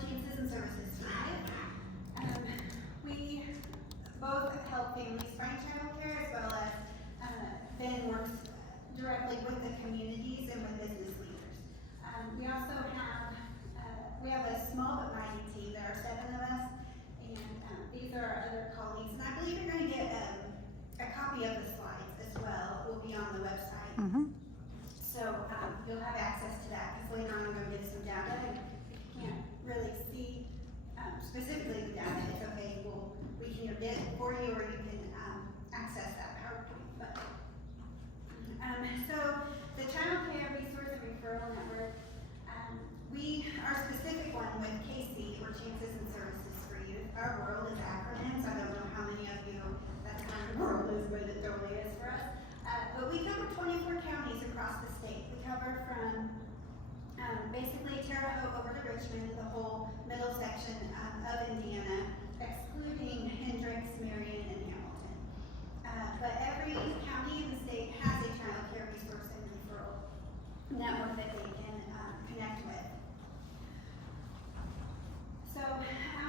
Chances and Services Unit. We both help families find childcare as well as Ben works directly with the communities and with business leaders. We also have a small but mighty team. There are 7 of us, and these are our other colleagues. And I believe you're going to get a copy of the slides as well. It will be on the website. So you'll have access to that, because later on I'm going to give some data. And if you can't really see specifically the data, it's okay. We can either get it for you, or you can access that PowerPoint. But, so the Childcare Resource and Referral Network, we are a specific one with CASY, or Chances and Services for Youth. Our world is acronyms. I don't know how many of you that's kind of world is, but it totally is for us. But we cover 24 counties across the state. We cover from basically Terre Haute over to Richmond, the whole middle section of Indiana, excluding Hendricks, Marion, and Hamilton. But every county in the state has a child care resource and referral network that they can connect with. So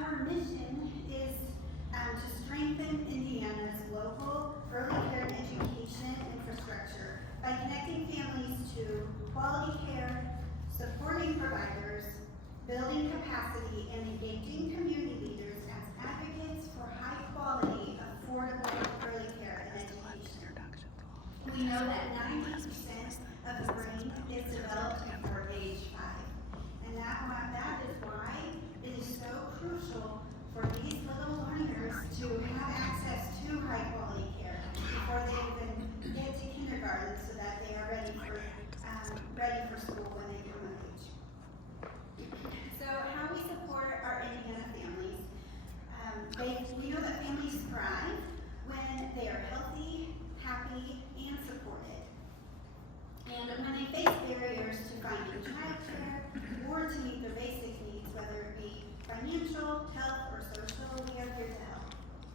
our mission is to strengthen Indiana's local early care and education infrastructure by connecting families to quality care, supporting providers, building capacity, and engaging community leaders as advocates for high quality, affordable early care and education. We know that 90% of the brain is developed before age 5. And that is why it is so crucial for these little learners to have access to high quality care before they even get to kindergarten, so that they are ready for school when they come of age. So how we support our Indiana families. We know that families thrive when they are healthy, happy, and supported. And when they face barriers to finding childcare or to meet their basic needs, whether it be financial, health, or social, we are here to help.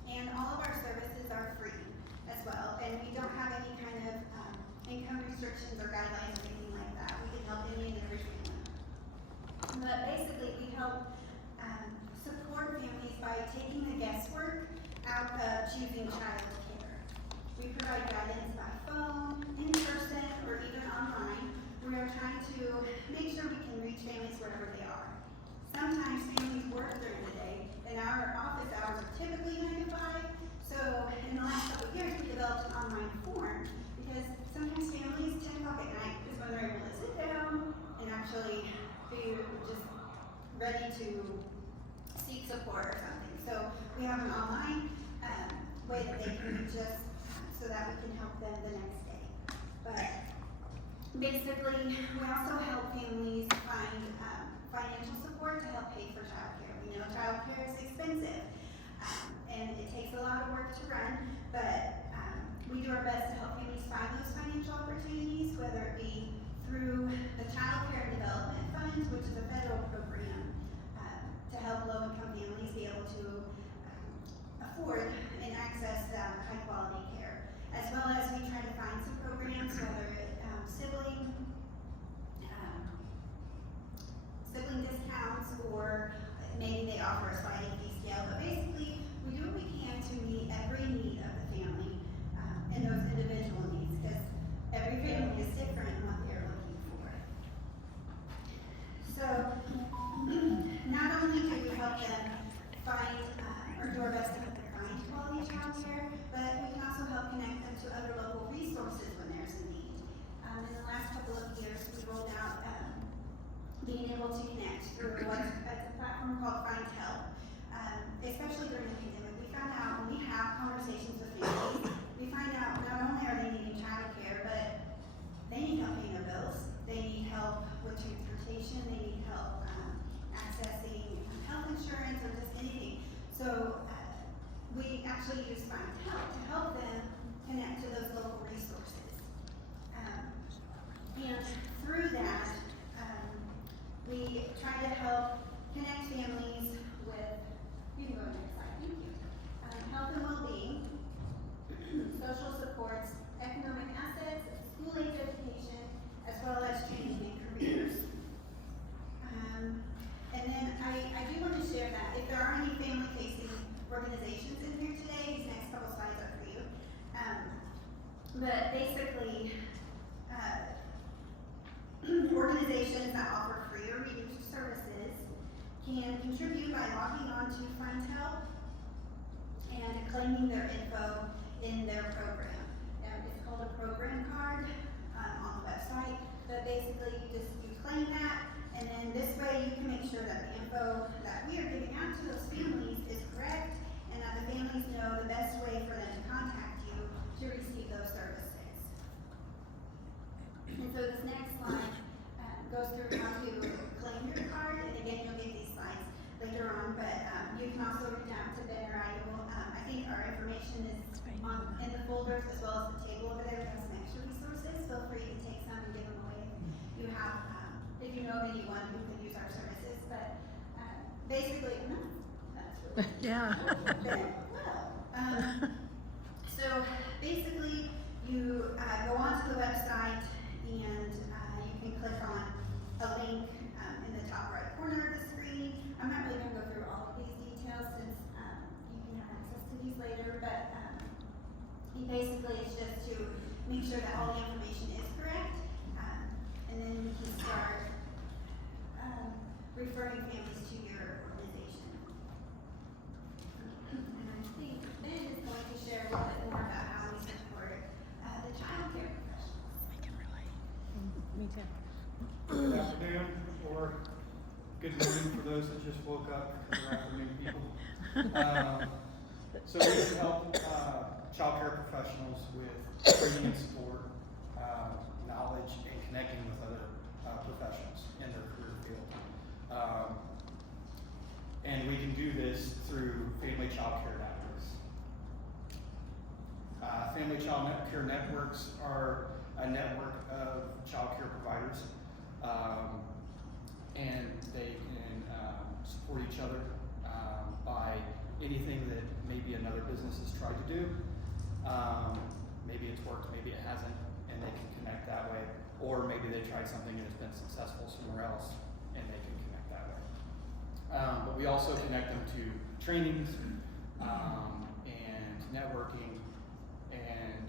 And all of our services are free as well, and we don't have any kind of income restrictions or guidelines or anything like that. We can help any and every family. But basically, we help support families by taking the guesswork out of choosing child care. We provide guidance by phone, in person, or even online. We are trying to make sure we can reach families wherever they are. Sometimes families work during the day, and our office hours are typically 9 to 5. So in the last couple of years, we developed an online form, because sometimes families, 10 o'clock at night is when they're able to sit down and actually be just ready to seek support or something. So we have an online way that they can reach us, so that we can help them the next day. But basically, we also help families find financial support to help pay for childcare. We know childcare is expensive, and it takes a lot of work to run, but we do our best to help families find those financial opportunities, whether it be through the Child Care and Development Fund, which is a federal program to help low-income families be able to afford and access high quality care, as well as we try to find some programs, whether it's sibling discounts, or maybe they offer a sliding fee scale. But basically, we do what we can to meet every need of the family and those individual needs, because every family is different in what they're looking for. So not only do we help them find or do our best to help them find quality child care, but we can also help connect them to other local resources when there's a need. In the last couple of years, we rolled out being able to connect through a platform called Find Help. Especially during the pandemic, we found out when we have conversations with families, we find out not only are they needing child care, but they need help paying their bills, they need help with transportation, they need help accessing health insurance, or just anything. So we actually use Find Help to help them connect to those local resources. And through that, we try to help connect families with, you can go next slide, thank you, health and well-being, social supports, economic assets, school-age education, as well as training and careers. And then I do But basically, organizations that offer free or reduced services can contribute by logging on to Find Help and claiming their info in their program. It's called a program card on the website, but basically you claim that, and then this way you can make sure that the info that we are giving out to those families is correct, and that the families know the best way for them to contact you to receive those services. And so this next slide goes through how to claim your card, and again, you'll get these slides later on, but you can also reach out to Ben or I. I think our information is in the folders as well as the table over there. We have some extra resources. Feel free to take some and give them away if you have, if you know of anyone who could use our services. But basically, no, that's really Yeah. So basically, you go onto the website and you can click on a link in the top right corner of the screen. I'm not really going to go through all of these details since you can have access to these later, but basically it's just to make sure that all the information is correct, and then you can start referring families to your organization. And I think Ben is going to share a little bit more about how we support the childcare professionals. I can relate. Me too. Good afternoon, or good morning for those that just woke up, or afternoon people. So we can help childcare professionals with training and support, knowledge, and connecting with other professionals in their career field. And we can do this through family childcare networks. Family child care networks are a network of childcare providers, and they can support each other by anything that maybe another business has tried to do. Maybe it's worked, maybe it hasn't, and they can connect that way. Or maybe they tried something and it's been successful somewhere else, and they can connect that way. But we also connect them to trainings, and networking, and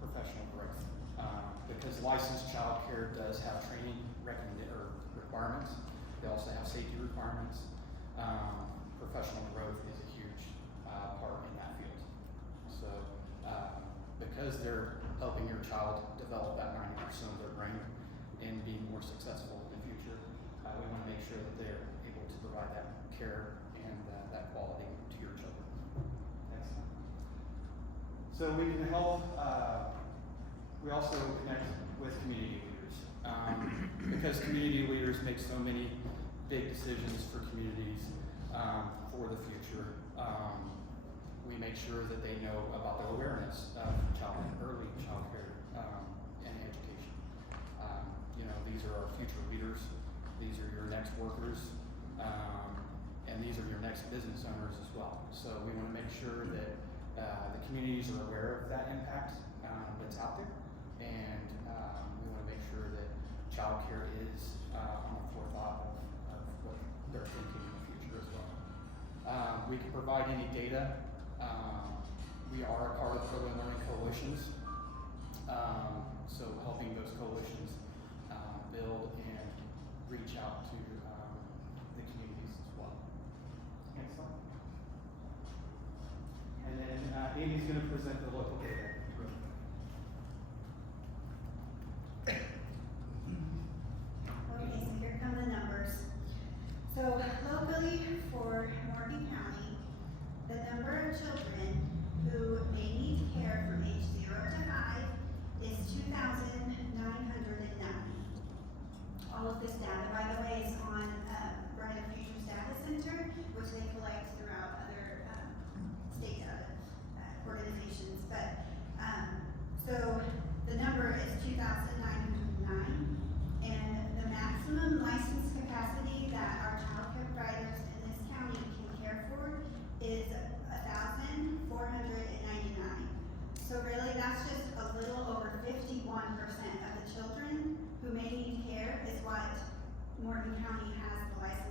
professional growth. Because licensed childcare does have training requirements. They also have safety requirements. Professional growth is a huge part in that field. So because they're helping your child develop that 90% of their brain and be more successful in the future, we want to make sure that they're able to provide that care and that quality to your children. Next. So we can help, we also connect with community leaders. Because community leaders make so many big decisions for communities for the future. We make sure that they know about the awareness of early childcare and education. These are our future leaders. These are your next workers, and these are your next business owners as well. So we want to make sure that the communities are aware of that impact that's out there, and we want to make sure that childcare is on the forethought of what they're thinking in the future as well. We can provide any data. We are a part of early learning coalitions, so helping those coalitions build and reach out to the communities as well. Next slide. And then Amy's going to present the local data. Okay, so here come the numbers. So locally for Morgan County, the number of children who may need care from age 0 to 5 is 2,990. All of this data, by the way, is on Bryan Futures Data Center, which they collect throughout other state organizations. But so the number is 2,909, and the maximum license capacity that our child care providers in this county can care for is 1,499. So really, that's just a little over 51% of the children who may need care is what Morgan County has the license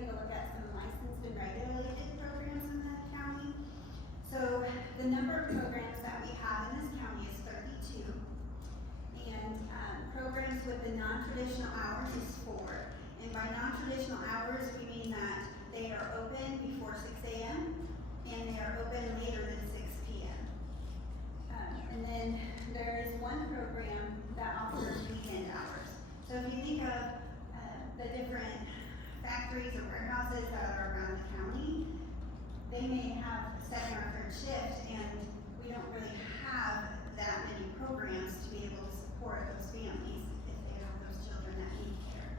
take a look at some licensed and regulated programs in the county. So the number of programs that we have in this county is 32. And programs with the non-traditional hours is 4. And by non-traditional hours, we mean that they are open before 6 a.m. and they are open later than 6 p.m. And then there is one program that offers weekend hours. So if you think of the different factories or warehouses that are around the county, they may have a second or third shift, and we don't really have that many programs to be able to support those families if they have those children that need care.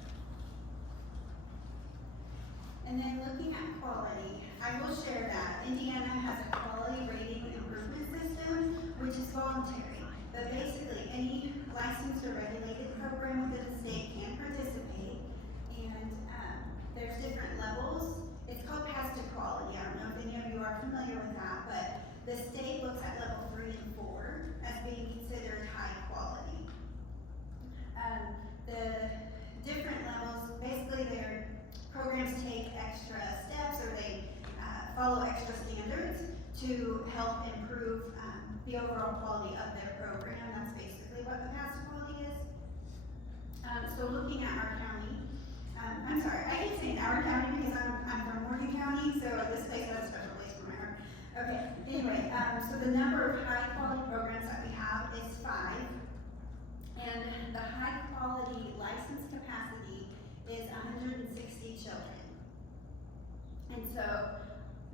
And then looking at quality, I will share that Indiana has a quality rating improvement system, which is voluntary. But basically, any licensed or regulated program within the state can participate. And there's different levels. It's called Pass to Quality. I don't know if any of you are familiar with that, but the state looks at level 3 and 4 as being considered high quality. The different levels, basically their programs take extra steps or they follow extra standards to help improve the overall quality of their program. That's basically what the Pass to Quality is. So looking at our county, I'm sorry, I hate saying our county because I'm from Morgan County, so this place has a special place for my heart. Okay, anyway, so the number of high quality programs that we have is 5. And the high quality license capacity is 160 children. And so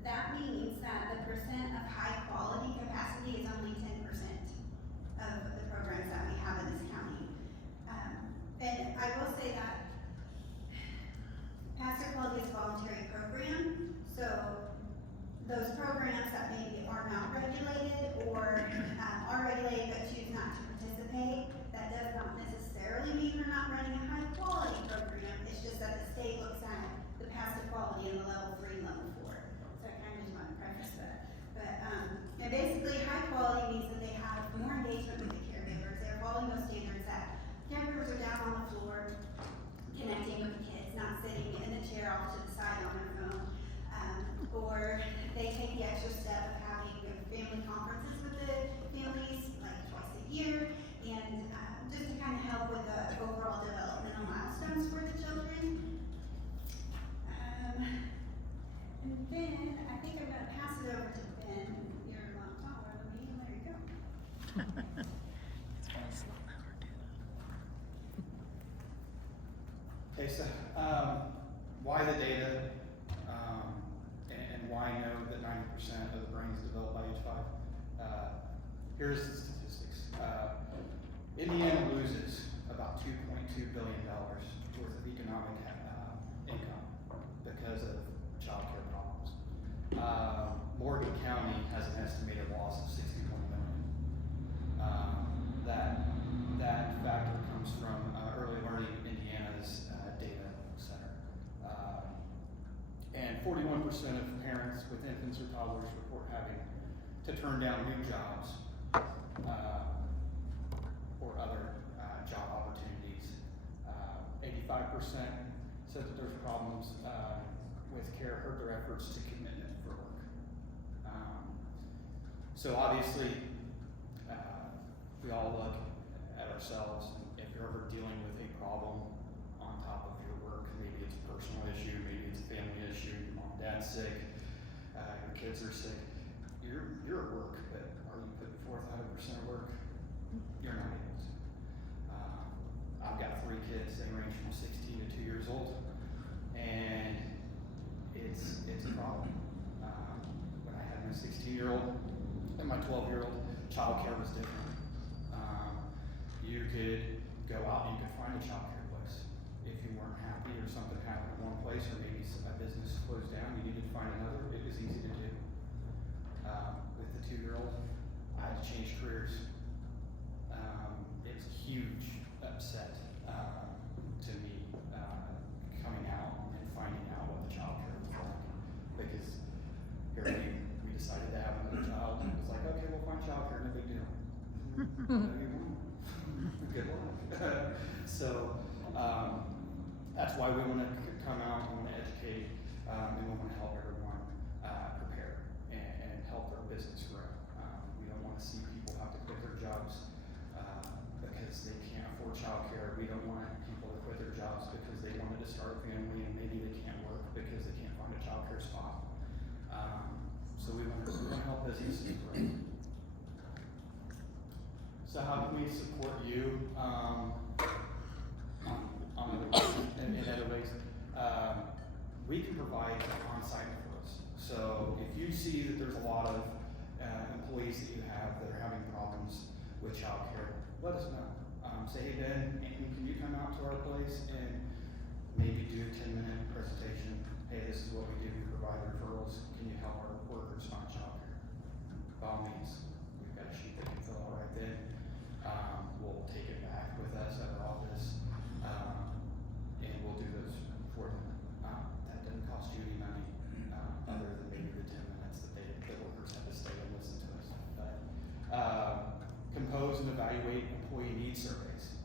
that means that the percent of high quality capacity is only 10% of the programs that we have in this county. And I will say that Pass to Quality is a voluntary program, so those programs that maybe are not regulated or are regulated but choose not to participate, that does not necessarily mean they're not running a high quality program. It's just that the state looks at the Pass to Quality in the level 3 and level 4. So I kind of just want to preface that. But and basically high quality means that they have more engagement with the caregivers. They're following those standards that caregivers are down on the floor connecting with the kids, not sitting in the chair off to the side on their phone. Or they take the extra step of having family conferences with the families like twice a year, and just to kind of help with the overall developmental milestones for the children. And then I think I'm going to pass it over to Ben. You're a lot taller than me, and there you go. Okay, so why the data, and why know that 90% of the brain is developed by age 5? Here's the statistics. Indiana loses about $2.2 billion worth of economic income because of childcare problems. Morgan County has an estimated loss of $61 million. That factor comes from Early Learning Indiana's data center. And 41% of parents with infants or toddlers report having to turn down new jobs or other job opportunities. 85% said that there's problems with care hurt their efforts to commitment for work. So obviously, we all look at ourselves, and if you're ever dealing with a problem on top of your work, maybe it's a personal issue, maybe it's a family issue, your mom and dad's sick, your kids are sick, you're at work, but are you putting forth 100% of work? You're not able to. I've got 3 kids, they range from 16 to 2 years old, and it's a problem. When I had my 16-year-old and my 12-year-old, childcare was different. You could go out and you could find a childcare place. If you weren't happy or something happened at one place, or maybe a business closed down, you needed to find another, it was easy to do. With the 2-year-old, I had to change careers. It was a huge upset to me coming out and finding out what the childcare was like. Because here we decided to have another child, and it was like, okay, we'll find childcare, no big deal. Good luck. So that's why why we want to come out, we want to educate, and we want to help everyone prepare and help their business grow. We don't want to see people have to quit their jobs because they can't afford childcare. We don't want people to quit their jobs because they wanted to start a family and maybe they can't work because they can't find a childcare spot. So we want to help businesses grow. So how can we support you on other ways, in other ways? We can provide on-site referrals. So if you see that there's a lot of employees that you have that are having problems with childcare, let us know. Say, hey Ben, can you come out to our place and maybe do a 10-minute presentation? Hey, this is what we do. We provide referrals. Can you help our workers find childcare? By all means, we've got a sheet that can fill out right then. We'll take it back with us at our office, and we'll do those for them. That doesn't cost you any money, other than maybe the 10 minutes that the workers have to stay and listen to us. But compose and evaluate employee needs surveys.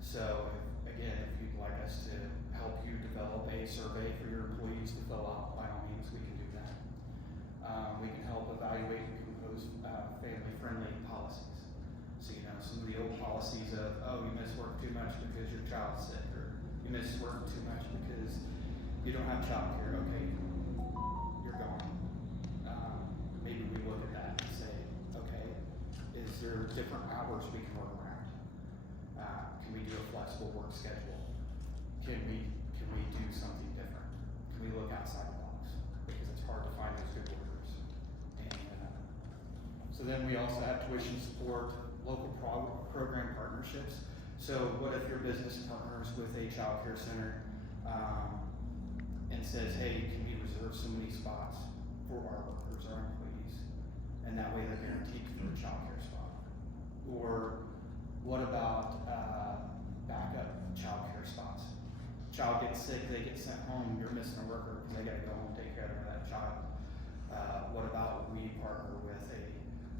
So if you'd like us to help you develop a survey for your employees to fill out, by all means, we can do that. We can help evaluate and compose family-friendly policies. So, some of the old policies of, oh, you miss work too much because your child's sick, or you miss work too much because you don't have childcare. Okay, you're gone. Maybe we look at that and say, okay, is there different hours we can work around? Can we do a flexible work schedule? Can we do something different? Can we look outside the box? Because it's hard to find those good workers. And so then we also have tuition support, local program partnerships. So what if your business partners with a child care center and says, hey, can we reserve so many spots for our workers, our employees? And that way they're guaranteed for a child care spot. Or what about backup child care spots? Child gets sick, they get sent home, you're missing a worker because they gotta go home and take care of that child. What about we partner with a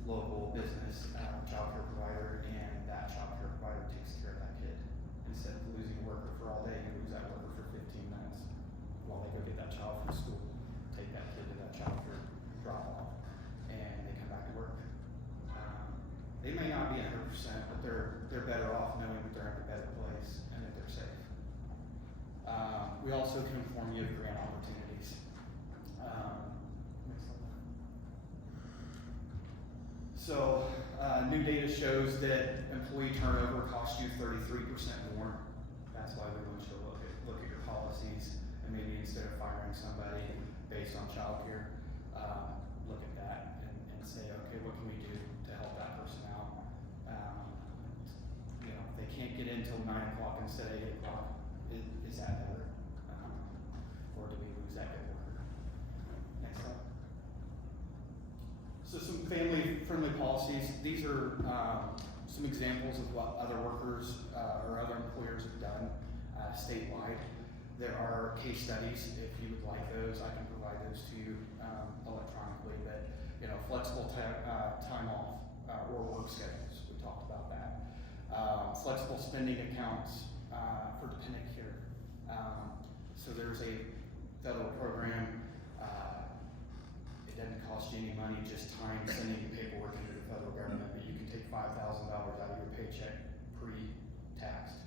local business child care provider, and that child care provider takes care of that kid? Instead of losing a worker for all day, you lose that worker for 15 minutes while they go get that child from school, take that kid to that child care drop off, and they come back to work. They may not be 100%, but they're better off knowing that they're in a better place and that they're safe. We also can inform you of grant opportunities. So new data shows that employee turnover costs you 33% more. That's why we want you to look at your policies, and maybe instead of firing somebody based on childcare, look at that and say, okay, what can we do to help that person out? If they can't get in till 9 o'clock instead of 8 o'clock, is that better? Or do we lose that good worker? Next slide. So some family-friendly policies. These are some examples of what other workers or other employers have done statewide. There are case studies. If you would like those, I can provide those to you electronically. But flexible time off or work schedules. We talked about that. Flexible spending accounts for dependent care. So there's a federal program. It doesn't cost you any money, just time sending your paperwork into the federal government, but you can take $5,000 out of your paycheck pre-taxed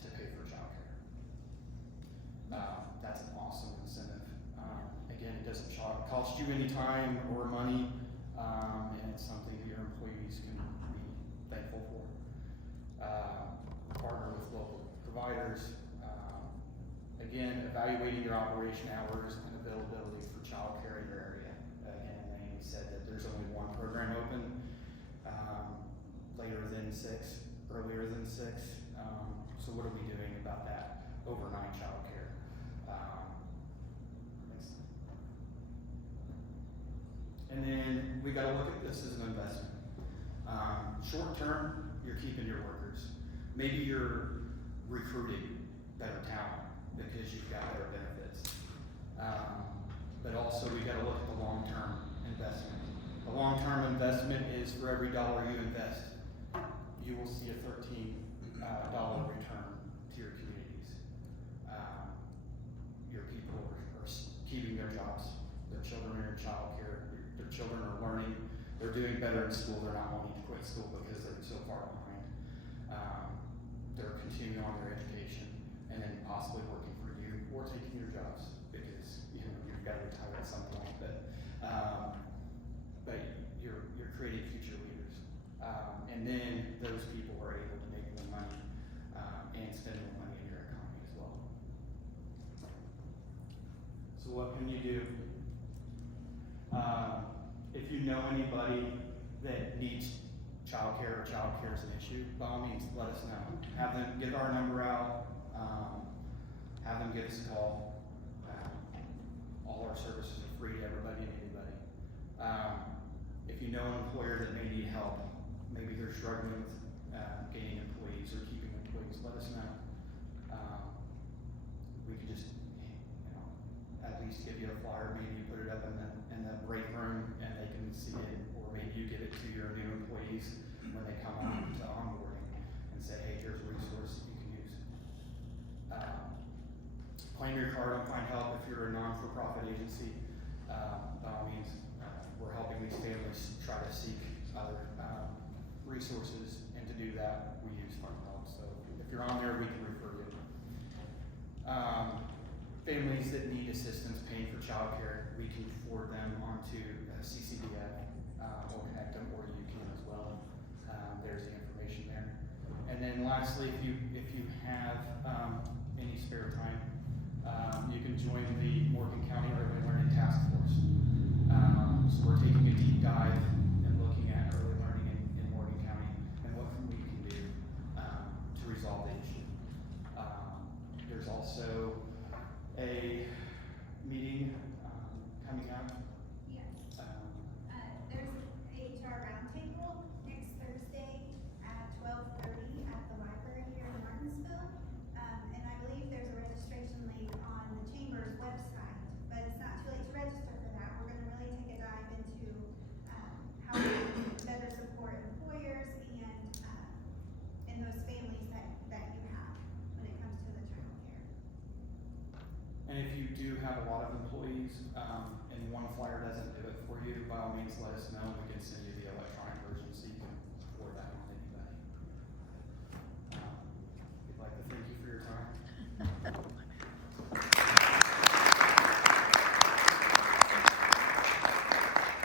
to pay for childcare. That's an awesome incentive. Again, it doesn't cost you any time or money, and it's something that your employees can be thankful for. Partner with local providers. Again, evaluating your operation hours and availability for childcare in your area. Again, Naomi said that there's only one program open, later than 6, earlier than 6. So what are we doing about that overnight childcare? And then we got to look at this as an investment. Short term, you're keeping your workers. Maybe you're recruiting better talent because you've got better benefits. But also we got to look at the long-term investment. The long-term investment is for every dollar you invest, you will see a $13 return to your communities. learning, they're doing better in school, they're not wanting to quit school because they're so far behind. They're continuing on their education and then possibly working for you or taking your jobs because, you know, you've got to retire at some point, but you're creating future leaders. And then those people are able to make more money, and spend more money in your economy as well. So what can you do? If you know anybody that needs childcare or childcare is an issue, by all means, let us know. Have them get our number out. Have them give us a call. All our services are free to everybody and anybody. If you know an employer that may need help, maybe they're struggling with gaining employees or keeping employees, let us know. We could just, you know, at least give you a flyer, maybe you put it up in the break room and they can see it, or maybe you give it to your new employees when they come on to onboarding and say, hey, here's a resource you can use. Claim your card on Find Help if you're a non-for-profit agency. By all means, we're helping these families try to seek other resources, and to do that, we use Find Help. So if you're on there, we can refer you. Families that need assistance paying for childcare, we can forward them onto CCDF or connect them, or you can as well. There's the information there. And then lastly, if you have any spare time, you can join the Morgan County Early Learning Task Force. So we're taking a deep dive and looking at early learning in Morgan County and what we can do to resolve the issue. There's also a meeting coming up. Yes. There's a HR roundtable next Thursday at 12:30 at the library here in Martinsville. And I believe there's a registration link on the Chamber's website, but it's not too late to register for that. We're gonna really take a dive into, how we can better support employers and those families that you have when it comes to the child care. And if you do have a lot of employees, and one flyer doesn't do it for you, by all means let us know. We can send you the electronic version so you can